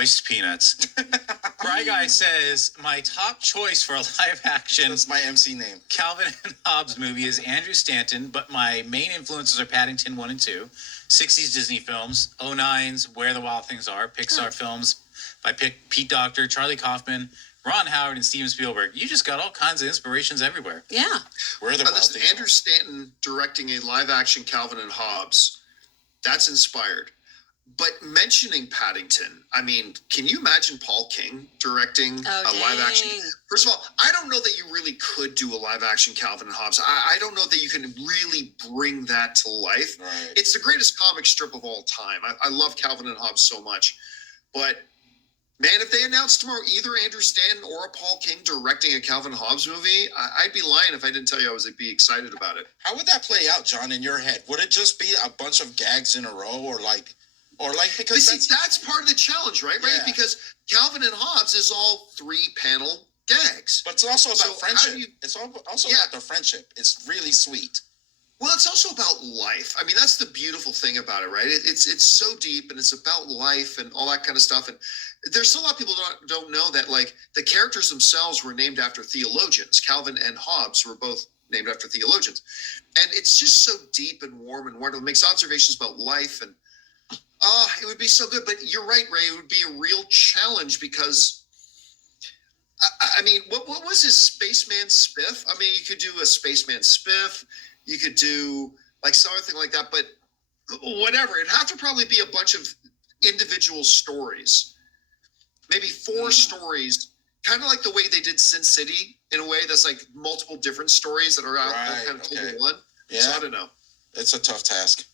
Moist peanuts. Fry Guy says, my top choice for a live-action That's my MC name. Calvin and Hobbes movie is Andrew Stanton, but my main influences are Paddington 1 and 2, 60s Disney films, 09's Where the Wild Things Are, Pixar films by Pete Docter, Charlie Kaufman, Ron Howard, and Steven Spielberg. You just got all kinds of inspirations everywhere. Yeah. Where the Wild Listen, Things Andrew Stanton directing a live-action Calvin and Hobbes, that's inspired. But mentioning Paddington, I mean, can you imagine Paul King directing a live-action? First of all, I don't know that you really could do a live-action Calvin and Hobbes. I don't know that you can really bring that to life. Right. It's the greatest comic strip of all time. I love Calvin and Hobbes so much. But, man, if they announced tomorrow either Andrew Stanton or a Paul King directing a Calvin and Hobbes movie, I'd be lying if I didn't tell you I was be excited about it. How would that play out, John, in your head? Would it just be a bunch of gags in a row because that's part of the challenge, right? Yeah. Because Calvin and Hobbes is all 3-panel gags. But it's also about friendship. You, it's also about their friendship. It's really sweet. Well, it's also about life. I mean, that's the beautiful thing about it, right? It's so deep, and it's about life and all that kind of stuff. And there's still a lot of people don't know that, like, the characters themselves were named after theologians. Calvin and Hobbes were both named after theologians. And it's just so deep and warm and wonderful. It makes observations about life, and it would be so good. But you're right, Ray. It would be a real challenge because, I mean, what was his Spaceman Spiff? I mean, you could do a Spaceman Spiff. You could do like something like that. But whatever. It'd have to probably be a bunch of individual stories. Maybe 4 stories, kind of like the way they did Sin City, in a way that's like multiple different stories that are all kind of told in one. Yeah. So I don't know. It's a tough task.